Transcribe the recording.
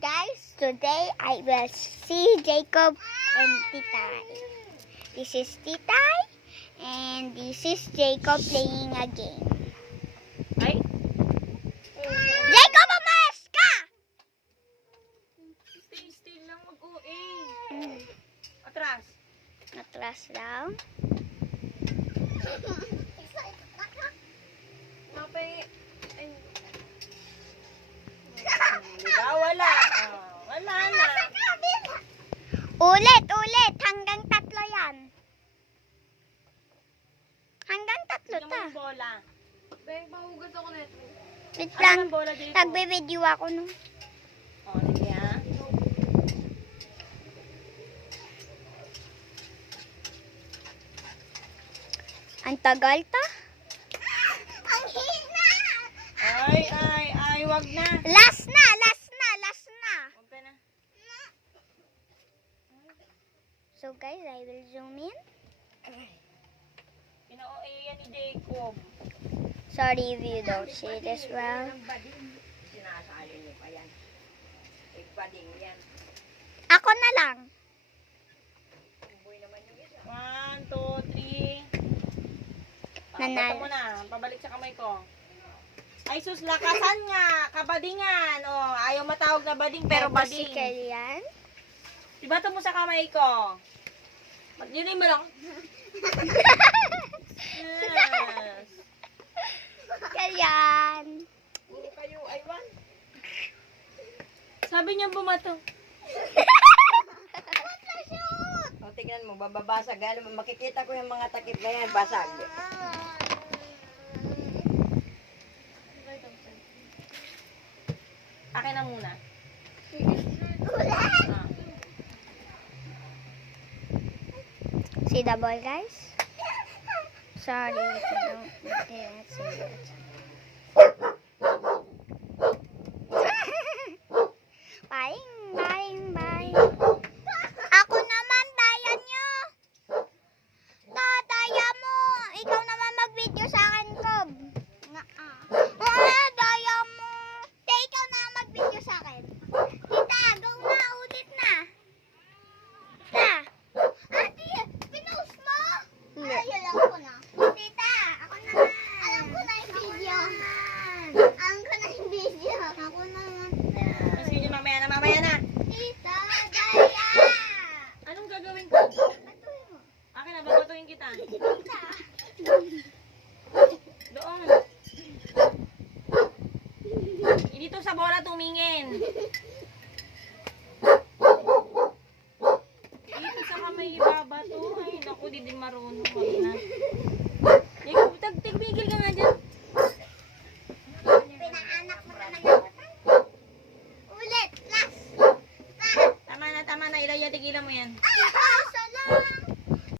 Guys, today I will see Jacob and Titay. This is Titay and this is Jacob playing a game. Ay? Jacob, umayos ka! Stay still lang, mag-OA. Atras. Atras lang. Mapay... Ay. Diba? Wala. Oh, wala na. Ulit. Hanggang 3 yan. Hanggang 3 Tignan mo ta. yung bola. Beng, mahugas ako neto. Wait Ano lang. yung bola dito? Nagbe-video ako no. Oh, sige ha. Ang tagal ta. Ang hina. Ay, wag na. Last na. Wag ka na. So guys, I will zoom in. Pina-OA yan ni Jacob. Sorry if you don't see this well. Sinasali niyo pa yan. Bading yan. Ako na lang. 1, 2, 3. Nanalo. Bata mo na. Pabalik sa kamay ko. Ay sus, lakasan nga. Kabadingan. Oh, ayaw matawag na bading pero Tapos si bading. Kellyan. Ibato mo sa kamay ko. Yun mo lang. Yes. Kellyan. Puro kayo, aywan. Sabi niya bumato. O, tignan mo, bababasag. Ano, makikita ko yung mga takip na yan, basag. Akin na muna. Ah. See the ball, guys? Sorry if you didn't see it. Bye. Ako naman, daya nyo. Daya mo. Ikaw naman mag-video sa akin, Kob. Daya mo. Ikaw na mag-video sa akin. Tita, go na. Ulit na. Tita. Ate, pinost mo? Ay, alam ko na. Tita, ako naman. Alam ko na yung video. Ako naman. Sige, mamaya na. Tita, daya. Anong gagawin ko? Patuloy mo. Akin na, babatuhin kita. Tita. Doon. Dito sa bola tumingin. Dito sa kamay ibabato. Ay, naku, di din marunong. Wag na. Tigpigil ka nga dyan. Pinaanak mo naman ako. Ulit, last. Tama na. Ilaya, tigilan mo yan. Ay, salamat.